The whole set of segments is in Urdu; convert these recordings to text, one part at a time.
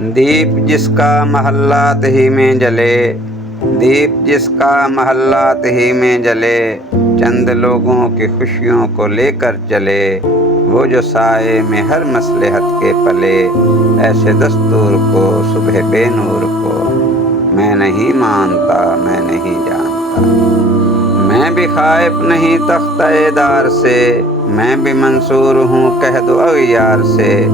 دیپ جس کا محلات ہی میں جلے، دیپ جس کا محلات ہی میں جلے، چند لوگوں کی خوشیوں کو لے کر چلے، وہ جو سائے میں ہر مصلحت کے پلے، ایسے دستور کو صبح بے نور کو میں نہیں مانتا، میں نہیں جانتا۔ میں بھی خائف نہیں تختہ دار سے، میں بھی منصور ہوں کہہ دو اغیار سے،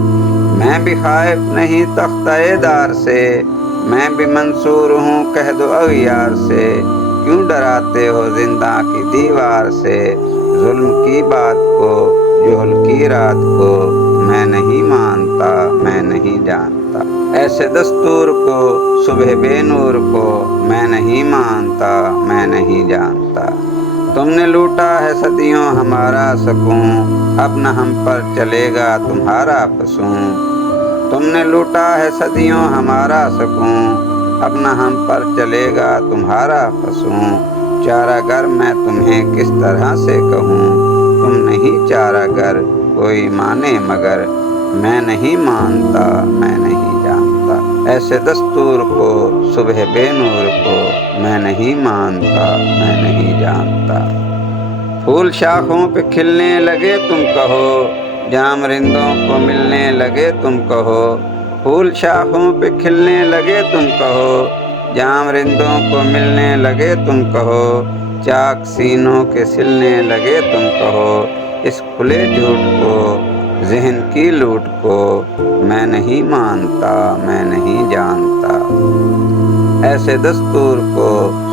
میں بھی خائف نہیں تختہ دار سے، میں بھی منصور ہوں کہہ دو اغیار سے، کیوں ڈراتے ہو زنداں کی دیوار سے، ظلم کی بات کو، جہل کی رات کو میں نہیں مانتا، میں نہیں جانتا۔ ایسے دستور کو صبح بے نور کو میں نہیں مانتا، میں نہیں جانتا۔ تم نے لوٹا ہے صدیوں ہمارا سکون، اب نہ ہم پر چلے گا تمہارا فسون۔ تم نے لوٹا ہے صدیوں ہمارا سکون، اب نہ ہم پر چلے گا تمہارا فسون۔ چارہ گر میں تمہیں کس طرح سے کہوں، تم نہیں چارہ گر کوئی مانے مگر میں نہیں مانتا، میں نہیں جانتا۔ ایسے دستور کو صبح بے نور کو میں نہیں مانتا، میں نہیں جانتا۔ پھول شاخوں پہ کھلنے لگے تم کہو، جام رندوں کو ملنے لگے تم کہو، پھول شاخوں پہ کھلنے لگے تم کہو، جام رندوں کو ملنے لگے تم کہو، چاک سینوں کے سلنے لگے تم کہو، اس کھلے جھوٹ کو، ذہن کی لوٹ کو میں نہیں مانتا، میں نہیں جانتا۔ ایسے دستور کو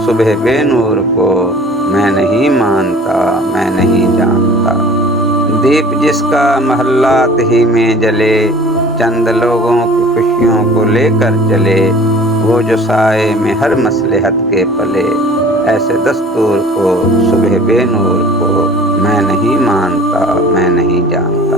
صبح بے نور کو میں نہیں مانتا، میں نہیں جانتا۔ دیپ جس کا محلات ہی میں جلے، چند لوگوں کی خوشیوں کو لے کر چلے، وہ جو سائے میں ہر مصلحت کے پلے، ایسے دستور کو صبح بے نور کو میں نہیں مانتا، میں نہیں جانتا۔